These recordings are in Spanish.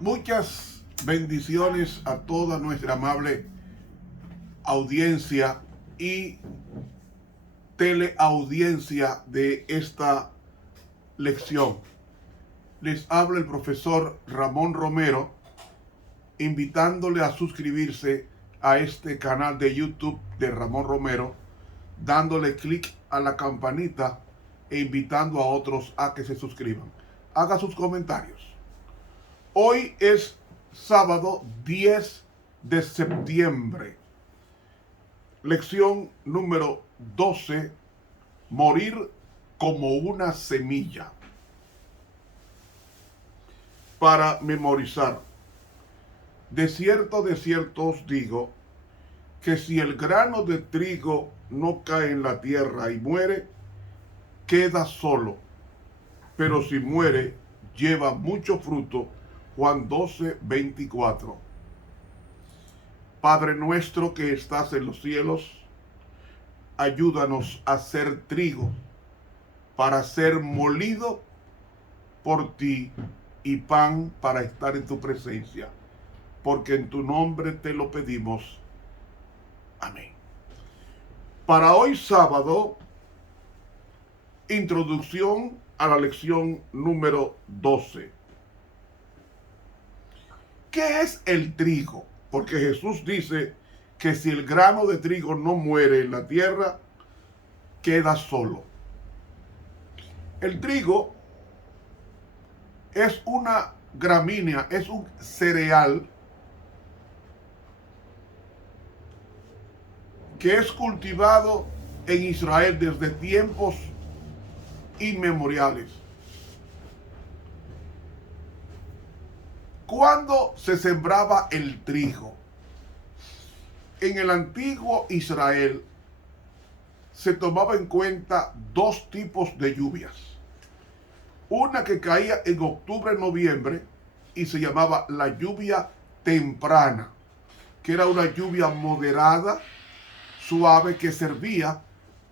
Muchas bendiciones a toda nuestra amable audiencia y teleaudiencia de esta lección. Les habla el profesor Ramón Romero, invitándole a suscribirse a este canal de YouTube de Ramón Romero, dándole clic a la campanita e invitando a otros a que se suscriban. Haga sus comentarios. Hoy es sábado 10 de septiembre. Lección número 12. Morir como una semilla. Para memorizar. De cierto os digo, que si el grano de trigo no cae en la tierra y muere, queda solo. Pero si muere, lleva mucho fruto. Juan 12:24. Padre nuestro que estás en los cielos, ayúdanos a ser trigo para ser molido por ti y pan para estar en tu presencia, porque en tu nombre te lo pedimos. Amén. Para hoy sábado, introducción a la lección número 12. ¿Qué es el trigo? Porque Jesús dice que si el grano de trigo no muere en la tierra, queda solo. El trigo es una gramínea, es un cereal que es cultivado en Israel desde tiempos inmemoriales. ¿Cuándo se sembraba el trigo? En el antiguo Israel se tomaba en cuenta dos tipos de lluvias. Una que caía en octubre-noviembre y se llamaba la lluvia temprana, que era una lluvia moderada, suave, que servía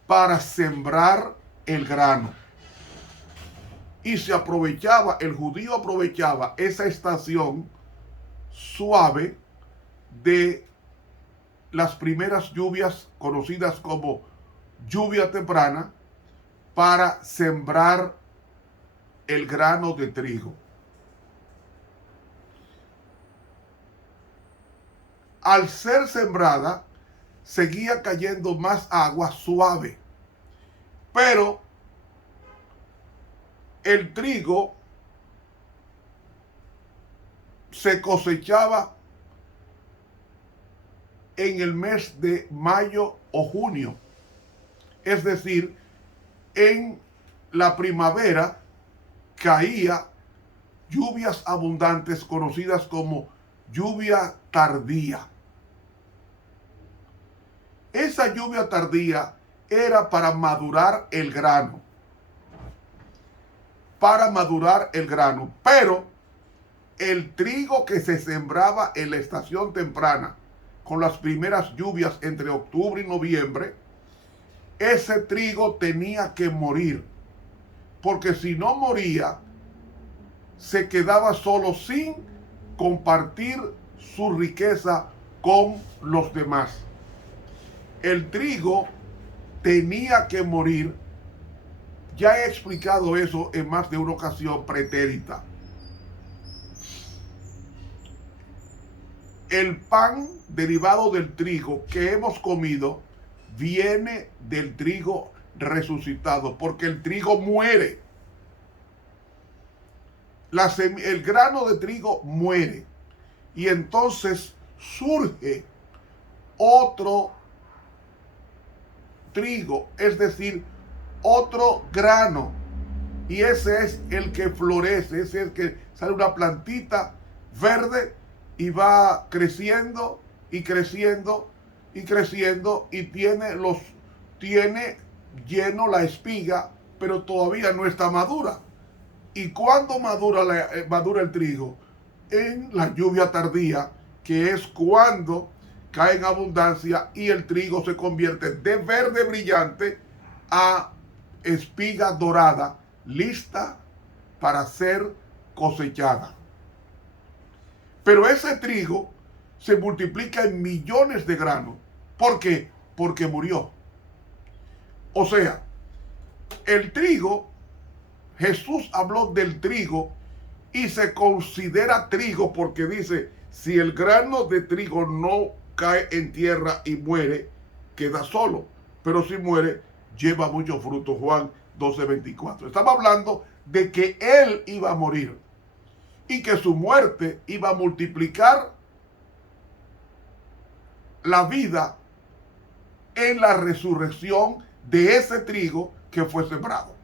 para sembrar el grano. Y se aprovechaba, el judío aprovechaba esa estación suave de las primeras lluvias conocidas como lluvia temprana para sembrar el grano de trigo. Al ser sembrada, seguía cayendo más agua suave, pero el trigo se cosechaba en el mes de mayo o junio. Es decir, en la primavera caía lluvias abundantes conocidas como lluvia tardía. Esa lluvia tardía era para madurar el grano. Pero el trigo que se sembraba en la estación temprana, con las primeras lluvias entre octubre y noviembre, ese trigo tenía que morir, porque si no moría, se quedaba solo sin compartir su riqueza con los demás. El trigo tenía que morir. Ya he explicado eso en más de una ocasión pretérita. El pan derivado del trigo que hemos comido viene del trigo resucitado, porque el trigo muere. El grano de trigo muere y entonces surge otro trigo, es decir, otro grano, y ese es el que florece, ese es el que sale una plantita verde y va creciendo y creciendo y creciendo y tiene lleno la espiga, pero todavía no está madura. ¿Y cuándo madura el trigo? En la lluvia tardía, que es cuando cae en abundancia y el trigo se convierte de verde brillante a espiga dorada, lista para ser cosechada. Pero ese trigo se multiplica en millones de granos. ¿Por qué? Porque murió. O sea, el trigo, Jesús habló del trigo y se considera trigo porque dice, si el grano de trigo no cae en tierra y muere, queda solo. Pero si muere, lleva mucho fruto. Juan 12:24. Estaba hablando de que él iba a morir y que su muerte iba a multiplicar la vida en la resurrección de ese trigo que fue sembrado.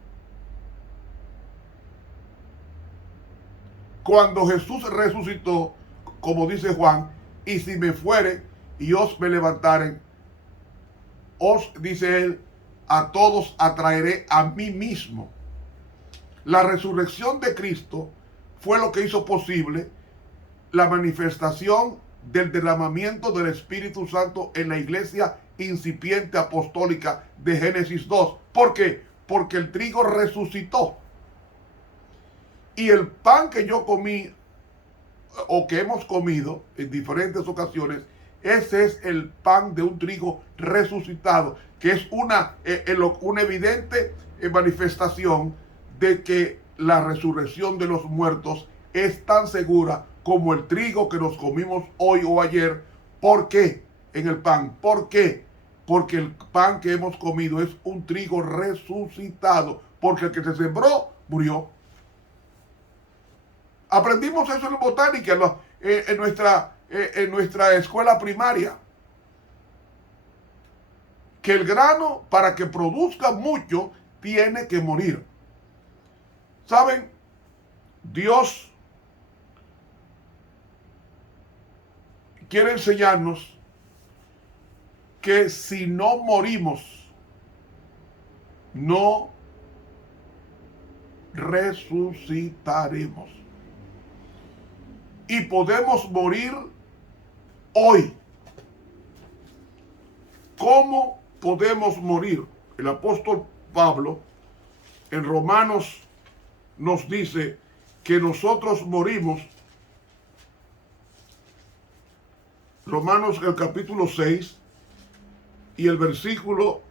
Cuando Jesús resucitó, como dice Juan, y si me fuere y os me levantaren, os, dice él, a todos atraeré a mí mismo. La resurrección de Cristo fue lo que hizo posible la manifestación del derramamiento del Espíritu Santo en la iglesia incipiente apostólica de Génesis 2. ¿Por qué? Porque el trigo resucitó. Y el pan que yo comí, o que hemos comido en diferentes ocasiones, ese es el pan de un trigo resucitado, que es una evidente manifestación de que la resurrección de los muertos es tan segura como el trigo que nos comimos hoy o ayer. ¿Por qué? En el pan. ¿Por qué? Porque el pan que hemos comido es un trigo resucitado, porque el que se sembró murió. Aprendimos eso en botánica, en nuestra escuela primaria. Que el grano, para que produzca mucho, tiene que morir. ¿Saben? Dios quiere enseñarnos que si no morimos, no resucitaremos. Y podemos morir hoy. ¿Cómo podemos morir? El apóstol Pablo en Romanos nos dice que nosotros morimos. Romanos, el capítulo 6 y el versículo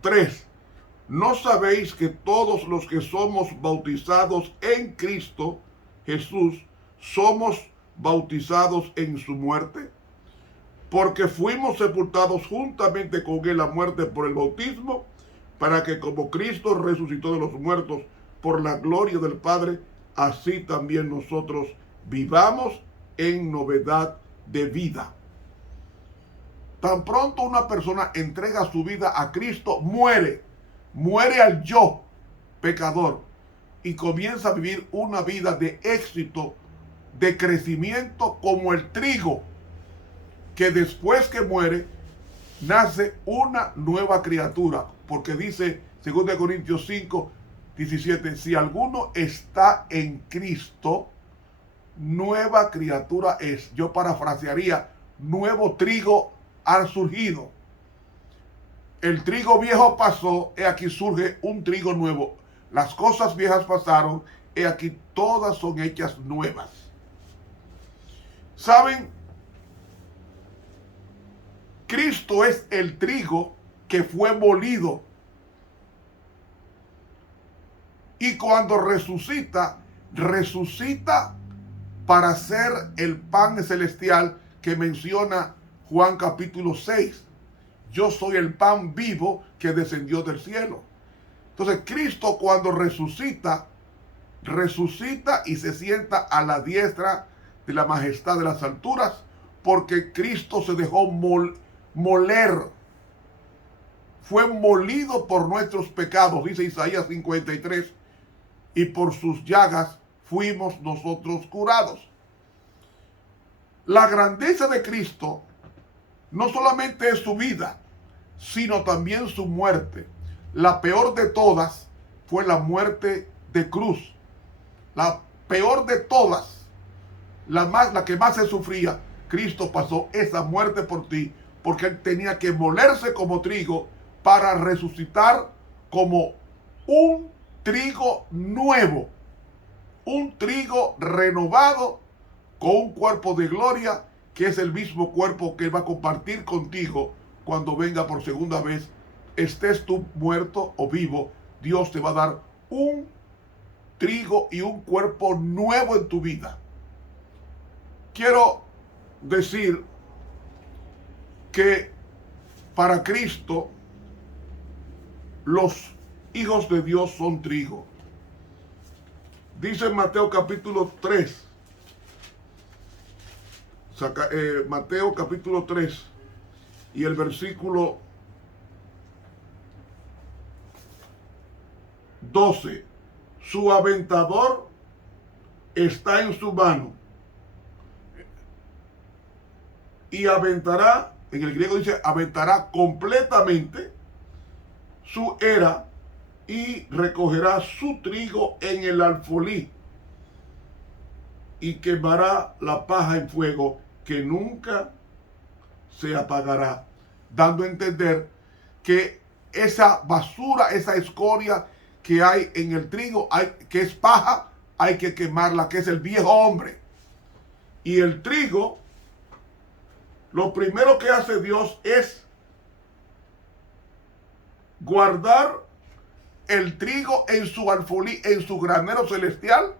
3. ¿No sabéis que todos los que somos bautizados en Cristo Jesús somos bautizados en su muerte? Porque fuimos sepultados juntamente con él a muerte por el bautismo, para que como Cristo resucitó de los muertos por la gloria del Padre, así también nosotros vivamos en novedad de vida. Tan pronto una persona entrega su vida a Cristo, muere al yo pecador y comienza a vivir una vida de éxito, de crecimiento, como el trigo, que después que muere nace una nueva criatura, porque dice 2 Corintios 5:17, si alguno está en Cristo, nueva criatura es. Yo parafrasearía, nuevo trigo ha surgido. El trigo viejo pasó, he aquí surge un trigo nuevo. Las cosas viejas pasaron, he aquí todas son hechas nuevas. ¿Saben? Cristo es el trigo que fue molido. Y cuando resucita, resucita para ser el pan celestial que menciona Juan capítulo 6. Yo soy el pan vivo que descendió del cielo. Entonces Cristo, cuando resucita y se sienta a la diestra de la majestad de las alturas, porque Cristo se dejó moler. Fue molido por nuestros pecados, dice Isaías 53, y por sus llagas fuimos nosotros curados. La grandeza de Cristo no solamente es su vida, sino también su muerte. La peor de todas fue la muerte de cruz. La peor de todas, la que más se sufría. Cristo pasó esa muerte por ti, porque él tenía que molerse como trigo para resucitar como un trigo nuevo, un trigo renovado con un cuerpo de gloria, que es el mismo cuerpo que va a compartir contigo cuando venga por segunda vez. Estés tú muerto o vivo, Dios te va a dar un trigo y un cuerpo nuevo en tu vida. Quiero decir que para Cristo los hijos de Dios son trigo. Dice en Mateo capítulo 3, Mateo capítulo 3 y el versículo 12. Su aventador está en su mano y aventará, en el griego dice aventará completamente su era y recogerá su trigo en el alfolí y quemará la paja en fuego que nunca se apagará, dando a entender que esa basura, esa escoria que hay en el trigo, que es paja, hay que quemarla, que es el viejo hombre. Y el trigo, lo primero que hace Dios es guardar el trigo en su alfolí, en su granero celestial,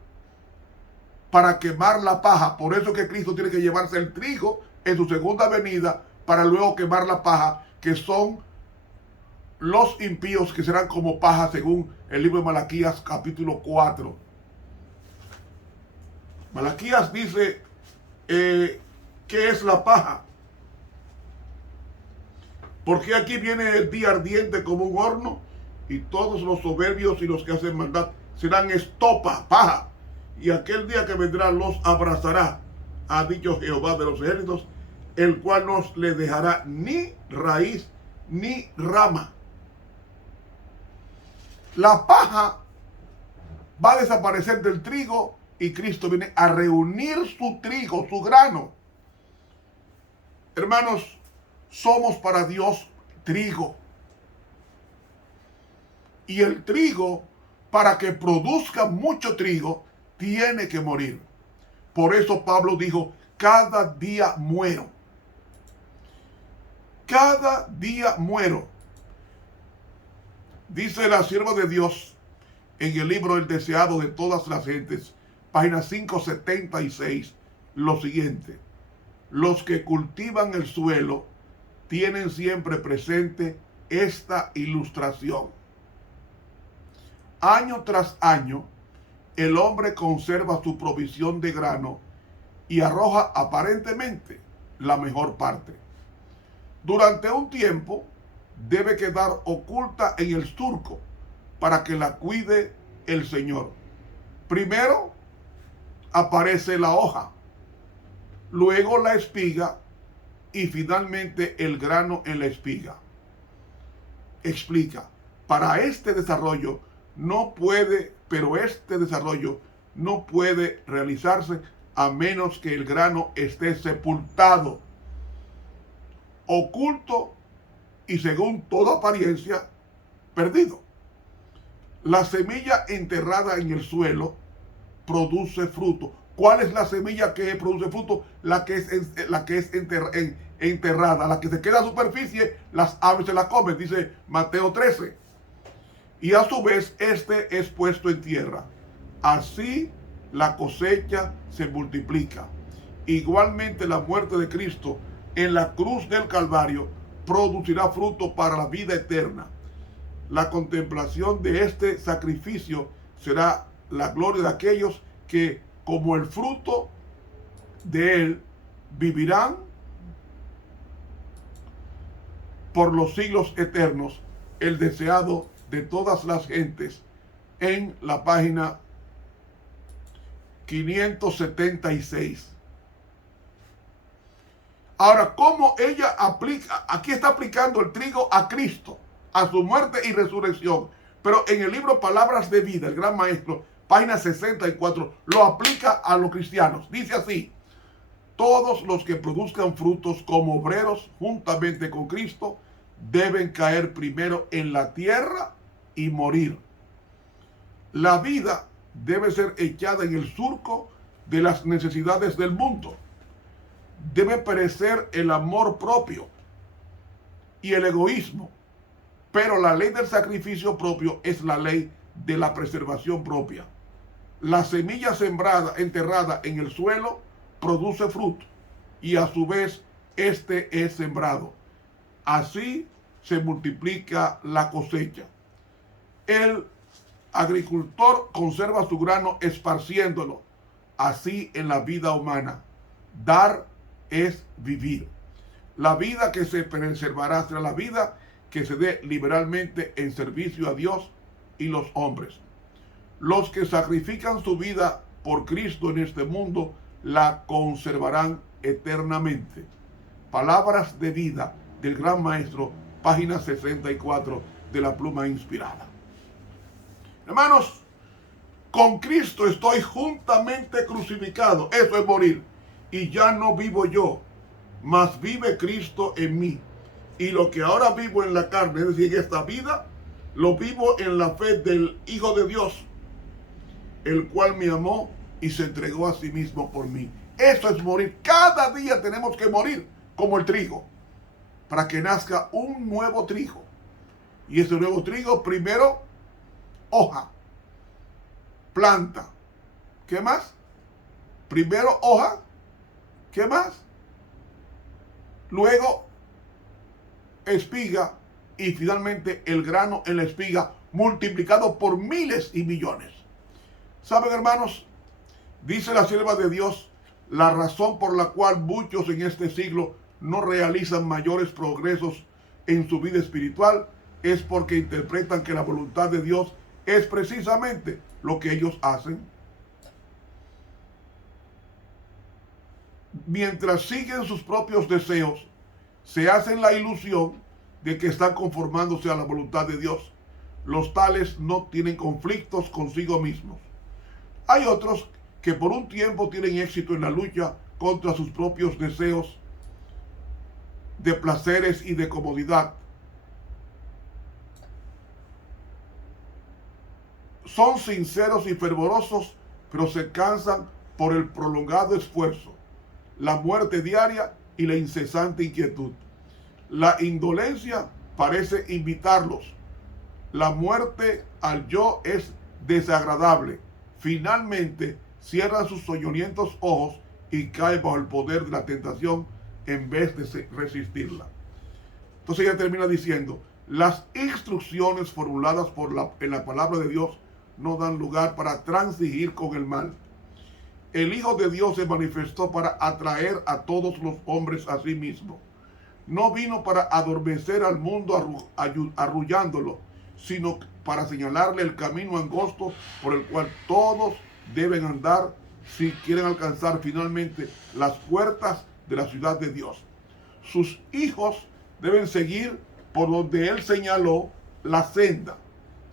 para quemar la paja. Por eso que Cristo tiene que llevarse el trigo en su segunda venida para luego quemar la paja, que son los impíos, que serán como paja según el libro de Malaquías capítulo 4. Malaquías dice ¿qué es la paja? Porque aquí viene el día ardiente como un horno, y todos los soberbios y los que hacen maldad serán estopa, paja, y aquel día que vendrá los abrazará, ha dicho Jehová de los ejércitos, el cual no le dejará ni raíz ni rama. La paja va a desaparecer del trigo y Cristo viene a reunir su trigo, su grano. Hermanos, somos para Dios trigo. Y el trigo, para que produzca mucho trigo, tiene que morir. Por eso Pablo dijo, cada día muero. Cada día muero. Dice la sierva de Dios en el libro El deseado de todas las gentes, página 576, lo siguiente: los que cultivan el suelo tienen siempre presente esta ilustración. Año tras año, el hombre conserva su provisión de grano y arroja aparentemente la mejor parte. Durante un tiempo, debe quedar oculta en el surco para que la cuide el Señor. Primero aparece la hoja, luego la espiga y finalmente el grano en la espiga. Explica, para este desarrollo no puede, pero este desarrollo no puede realizarse a menos que el grano esté sepultado, oculto y según toda apariencia, perdido. La semilla enterrada en el suelo produce fruto. ¿Cuál es la semilla que produce fruto? La que es enterrada, la que se queda a superficie, las aves se la comen, dice Mateo 13. Y a su vez, este es puesto en tierra. Así la cosecha se multiplica. Igualmente la muerte de Cristo en la cruz del Calvario producirá fruto para la vida eterna. La contemplación de este sacrificio será la gloria de aquellos que, como el fruto de él, vivirán por los siglos eternos. El deseado de todas las gentes, en la página 576. Ahora, ¿cómo ella aplica? Aquí está aplicando el trigo a Cristo, a su muerte y resurrección. Pero en el libro Palabras de Vida, el gran maestro, página 64, lo aplica a los cristianos. Dice así: todos los que produzcan frutos como obreros juntamente con Cristo deben caer primero en la tierra y morir. La vida debe ser echada en el surco de las necesidades del mundo. Debe perecer el amor propio y el egoísmo. Pero la ley del sacrificio propio es la ley de la preservación propia. La semilla sembrada, enterrada en el suelo, produce fruto y a su vez este es sembrado. Así se multiplica la cosecha. El agricultor conserva su grano esparciéndolo. Así en la vida humana. Dar es vivir. La vida que se preservará será la vida que se dé liberalmente en servicio a Dios y los hombres. Los que sacrifican su vida por Cristo en este mundo la conservarán eternamente. Palabras de vida del Gran Maestro, página 64 de la Pluma Inspirada. Hermanos, con Cristo estoy juntamente crucificado. Eso es morir. Y ya no vivo yo, mas vive Cristo en mí. Y lo que ahora vivo en la carne, es decir, en esta vida, lo vivo en la fe del Hijo de Dios, el cual me amó y se entregó a sí mismo por mí. Eso es morir. Cada día tenemos que morir como el trigo, para que nazca un nuevo trigo. Y ese nuevo trigo, primero, hoja, planta. ¿Qué más? Primero hoja. ¿Qué más? Luego espiga y finalmente el grano en la espiga multiplicado por miles y millones. ¿Saben, hermanos? Dice la sierva de Dios, la razón por la cual muchos en este siglo no realizan mayores progresos en su vida espiritual es porque interpretan que la voluntad de Dios es precisamente lo que ellos hacen. Mientras siguen sus propios deseos, se hacen la ilusión de que están conformándose a la voluntad de Dios. Los tales no tienen conflictos consigo mismos. Hay otros que por un tiempo tienen éxito en la lucha contra sus propios deseos de placeres y de comodidad. Son sinceros y fervorosos, pero se cansan por el prolongado esfuerzo, la muerte diaria y la incesante inquietud. La indolencia parece invitarlos. La muerte al yo es desagradable. Finalmente cierran sus soñolientos ojos y caen bajo el poder de la tentación en vez de resistirla. Entonces ella termina diciendo, las instrucciones formuladas en la palabra de Dios no dan lugar para transigir con el mal. El Hijo de Dios se manifestó para atraer a todos los hombres a sí mismo. No vino para adormecer al mundo arrullándolo, sino para señalarle el camino angosto por el cual todos deben andar si quieren alcanzar finalmente las puertas de la ciudad de Dios. Sus hijos deben seguir por donde Él señaló la senda,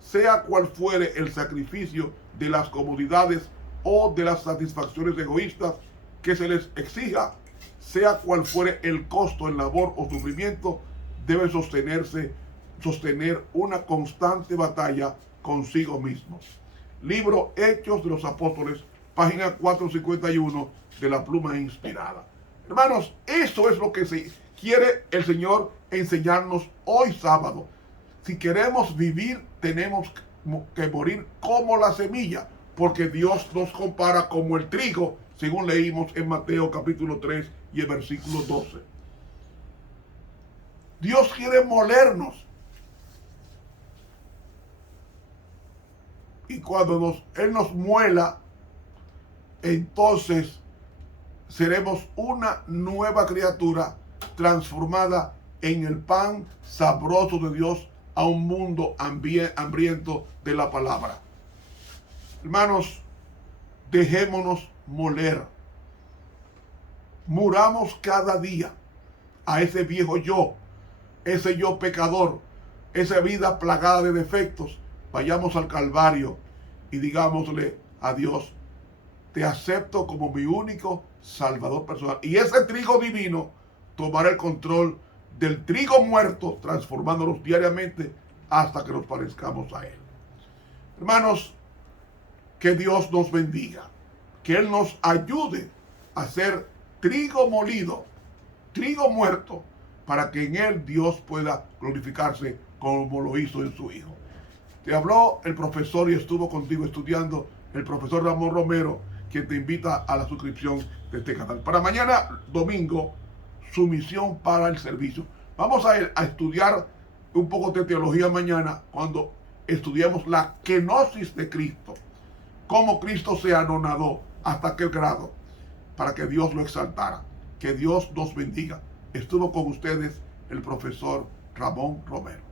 sea cual fuere el sacrificio de las comodidades o de las satisfacciones egoístas que se les exija, sea cual fuere el costo en labor o sufrimiento, deben sostener una constante batalla consigo mismos. Libro Hechos de los Apóstoles, página 451 de la Pluma Inspirada. Hermanos, eso es lo que quiere el Señor enseñarnos hoy sábado. Si queremos vivir, tenemos que morir como la semilla, porque Dios nos compara como el trigo, según leímos en Mateo capítulo 3 y el versículo 12. Dios quiere molernos. Y cuando Él nos muela, entonces seremos una nueva criatura transformada en el pan sabroso de Dios a un mundo hambriento de la palabra. Hermanos, dejémonos moler. Muramos cada día a ese viejo yo, ese yo pecador, esa vida plagada de defectos. Vayamos al Calvario y digámosle a Dios, te acepto como mi único Salvador personal. Y ese trigo divino tomará el control del trigo muerto, transformándonos diariamente hasta que nos parezcamos a Él. Hermanos, Que Dios nos bendiga, que Él nos ayude a hacer trigo molido, trigo muerto, para que en Él Dios pueda glorificarse como lo hizo en su Hijo. Te habló el profesor y estuvo contigo estudiando el profesor Ramón Romero, quien te invita a la suscripción de este canal. Para mañana, domingo, sumisión para el servicio. Vamos a estudiar un poco de teología mañana cuando estudiemos la kenosis de Cristo. Cómo Cristo se anonadó, hasta qué grado, para que Dios lo exaltara. Que Dios nos bendiga. Estuvo con ustedes el profesor Ramón Romero.